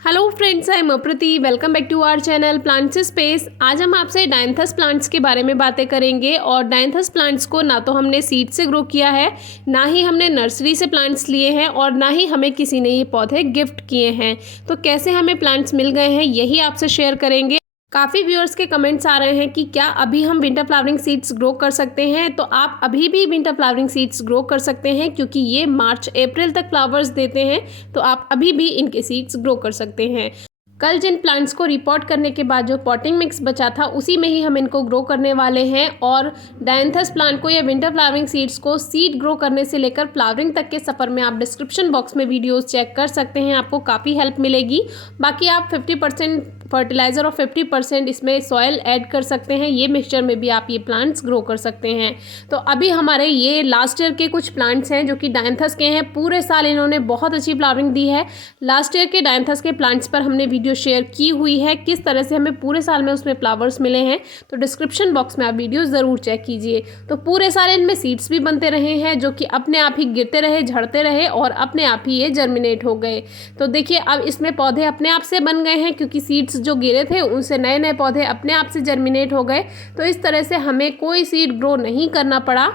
Hello friends, I am अप्रति। Welcome back to our channel plants space. आज हम आपसे डायंथस प्लांट्स के बारे में बातें करेंगे। और डायंथस प्लांट्स को ना तो हमने सीड से ग्रो किया है, ना ही हमने नर्सरी से प्लांट्स लिए हैं, और ना ही हमें किसी ने ये पौधे गिफ्ट किए हैं। तो कैसे हमें प्लांट्स मिल गए हैं, यही आपसे शेयर करेंगे। काफ़ी व्यूअर्स के कमेंट्स आ रहे हैं कि क्या अभी हम विंटर फ्लावरिंग सीड्स ग्रो कर सकते हैं। तो आप अभी भी विंटर फ्लावरिंग सीड्स ग्रो कर सकते हैं, क्योंकि ये मार्च अप्रैल तक फ्लावर्स देते हैं। तो आप अभी भी इनके सीड्स ग्रो कर सकते हैं। कल जिन प्लांट्स को रिपोर्ट करने के बाद जो पॉटिंग मिक्स बचा था, उसी में ही हम इनको ग्रो करने वाले हैं। और डायंथस प्लांट को या विंटर फ्लावरिंग सीड्स को सीड ग्रो करने से लेकर फ्लावरिंग तक के सफ़र में आप डिस्क्रिप्शन बॉक्स में वीडियोस चेक कर सकते हैं, आपको काफ़ी हेल्प मिलेगी। बाकी आप 50% फर्टिलाइज़र और 50% इसमें सॉयल ऐड कर सकते हैं। ये मिक्सचर में भी आप ये प्लांट्स ग्रो कर सकते हैं। तो अभी हमारे ये लास्ट ईयर के कुछ प्लांट्स हैं जो कि डायंथस के हैं। पूरे साल इन्होंने बहुत अच्छी फ्लावरिंग दी है। लास्ट ईयर के डायंथस के प्लांट्स पर हमने वीडियो शेयर की हुई है, किस तरह से हमें पूरे साल में उसमें फ्लावर्स मिले हैं। तो डिस्क्रिप्शन बॉक्स में आप वीडियो ज़रूर चेक कीजिए। तो पूरे साल इनमें सीड्स भी बनते रहे हैं, जो कि अपने आप ही गिरते रहे, झड़ते रहे और अपने आप ही ये जर्मिनेट हो गए। तो देखिए, अब इसमें पौधे अपने आप से बन गए हैं, क्योंकि सीड्स जो गिरे थे उनसे नए नए पौधे अपने आप से जर्मिनेट हो गए। तो इस तरह से हमें कोई सीड ग्रो नहीं करना पड़ा।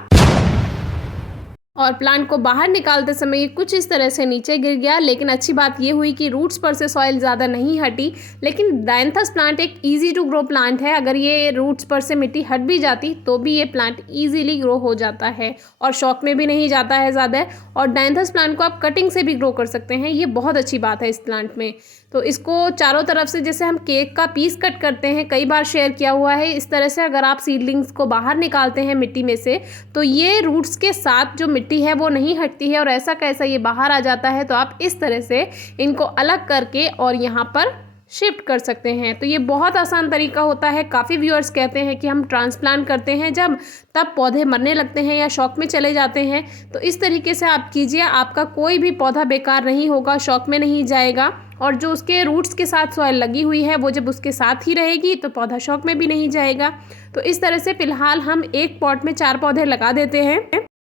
और प्लांट को बाहर निकालते समय ये कुछ इस तरह से नीचे गिर गया। लेकिन अच्छी बात ये हुई कि रूट्स पर से सॉइल ज़्यादा नहीं हटी। लेकिन डायंथस प्लांट एक इजी टू ग्रो प्लांट है। अगर ये रूट्स पर से मिट्टी हट भी जाती तो भी ये प्लांट इजीली ग्रो हो जाता है और शॉक में भी नहीं जाता है ज़्यादा। और डायंथस प्लांट को आप कटिंग से भी ग्रो कर सकते हैं, ये बहुत अच्छी बात है इस प्लांट में। तो इसको चारों तरफ से, जैसे हम केक का पीस कट करते हैं, कई बार शेयर किया हुआ है, इस तरह से अगर आप सीडलिंग्स को बाहर निकालते हैं मिट्टी में से, तो ये रूट्स के साथ जो मिट्टी है वो नहीं हटती है और ऐसा कैसा ये बाहर आ जाता है। तो आप इस तरह से इनको अलग करके और यहाँ पर शिफ्ट कर सकते हैं। तो ये बहुत आसान तरीका होता है। काफ़ी व्यूअर्स कहते हैं कि हम ट्रांसप्लांट करते हैं जब, तब पौधे मरने लगते हैं या शॉक में चले जाते हैं। तो इस तरीके से आप कीजिए, आपका कोई भी पौधा बेकार नहीं होगा, शॉक में नहीं जाएगा। और जो उसके रूट्स के साथ सॉइल लगी हुई है वो जब उसके साथ ही रहेगी तो पौधा शॉक में भी नहीं जाएगा। तो इस तरह से फ़िलहाल हम एक पॉट में 4 पौधे लगा देते हैं।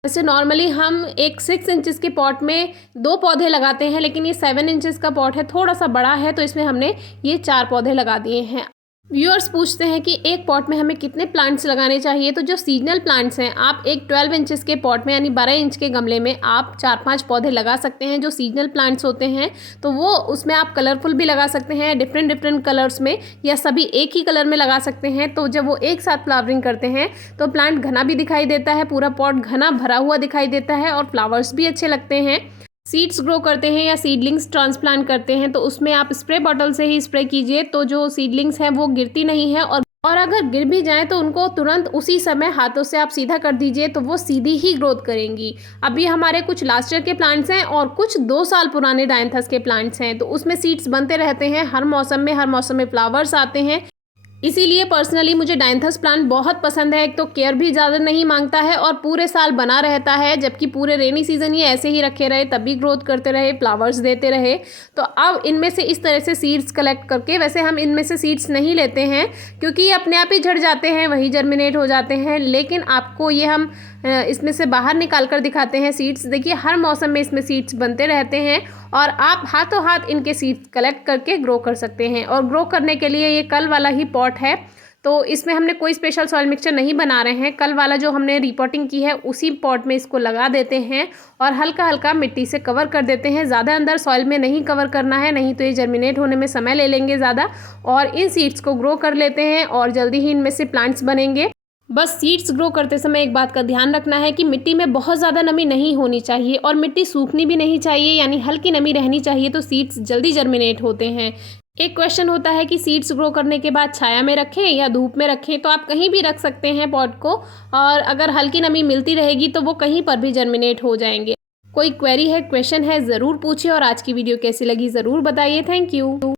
वैसे नॉर्मली हम एक 6 इंचेस के पॉट में 2 पौधे लगाते हैं, लेकिन ये 7 इंचेस का पॉट है, थोड़ा सा बड़ा है, तो इसमें हमने ये 4 पौधे लगा दिए हैं। व्यूअर्स पूछते हैं कि एक पॉट में हमें कितने प्लांट्स लगाने चाहिए। तो जो सीजनल प्लांट्स हैं, आप एक 12 इंचेस के पॉट में यानी 12 इंच के गमले में आप 4-5 पौधे लगा सकते हैं। जो सीजनल प्लांट्स होते हैं तो वो उसमें आप कलरफुल भी लगा सकते हैं, डिफरेंट डिफरेंट कलर्स में, या सभी एक ही कलर में लगा सकते हैं। तो जब वो एक साथ फ्लावरिंग करते हैं तो प्लांट घना भी दिखाई देता है, पूरा पॉट घना भरा हुआ दिखाई देता है और फ्लावर्स भी अच्छे लगते हैं। सीड्स ग्रो करते हैं या सीडलिंग्स ट्रांसप्लांट करते हैं तो उसमें आप स्प्रे बॉटल से ही स्प्रे कीजिए, तो जो सीडलिंग्स हैं वो गिरती नहीं है। और अगर गिर भी जाए तो उनको तुरंत उसी समय हाथों से आप सीधा कर दीजिए, तो वो सीधी ही ग्रोथ करेंगी। अभी हमारे कुछ लास्ट ईयर के प्लांट्स हैं और कुछ 2 साल पुराने डायंथस के प्लांट्स हैं। तो उसमें सीड्स बनते रहते हैं हर मौसम में फ्लावर्स आते हैं। इसीलिए पर्सनली मुझे डायंथस प्लांट बहुत पसंद है। एक तो केयर भी ज़्यादा नहीं मांगता है और पूरे साल बना रहता है, जबकि पूरे रेनी सीजन ये ऐसे ही रखे रहे, तब भी ग्रोथ करते रहे, फ्लावर्स देते रहे। तो अब इनमें से इस तरह से सीड्स कलेक्ट करके, वैसे हम इनमें से सीड्स नहीं लेते हैं क्योंकि ये अपने आप ही झड़ जाते हैं, वही जर्मिनेट हो जाते हैं। लेकिन आपको ये हम इसमें से बाहर निकाल कर दिखाते हैं सीड्स। देखिए, हर मौसम में इसमें सीड्स बनते रहते हैं और आप हाथों हाथ इनके सीड्स कलेक्ट करके ग्रो कर सकते हैं। और ग्रो करने के लिए ये कल वाला ही पॉट है, तो इसमें हमने कोई स्पेशल सॉइल मिक्सचर नहीं बना रहे हैं। कल वाला जो हमने रिपोर्टिंग की है उसी पॉट में इसको लगा देते हैं और हल्का हल्का मिट्टी से कवर कर देते हैं। ज़्यादा अंदर सॉइल में नहीं कवर करना है, नहीं तो ये जर्मिनेट होने में समय ले लेंगे ज़्यादा। और इन सीड्स को ग्रो कर लेते हैं और जल्दी ही इनमें से प्लांट्स बनेंगे। बस सीड्स ग्रो करते समय एक बात का ध्यान रखना है कि मिट्टी में बहुत ज़्यादा नमी नहीं होनी चाहिए और मिट्टी सूखनी भी नहीं चाहिए, यानी हल्की नमी रहनी चाहिए, तो सीड्स जल्दी जर्मिनेट होते हैं। एक क्वेश्चन होता है कि सीड्स ग्रो करने के बाद छाया में रखें या धूप में रखें। तो आप कहीं भी रख सकते हैं पॉट को, और अगर हल्की नमी मिलती रहेगी तो वो कहीं पर भी जर्मिनेट हो जाएंगे। कोई क्वेरी है, क्वेश्चन है, ज़रूर पूछिए। और आज की वीडियो कैसी लगी ज़रूर बताइए। Thank you.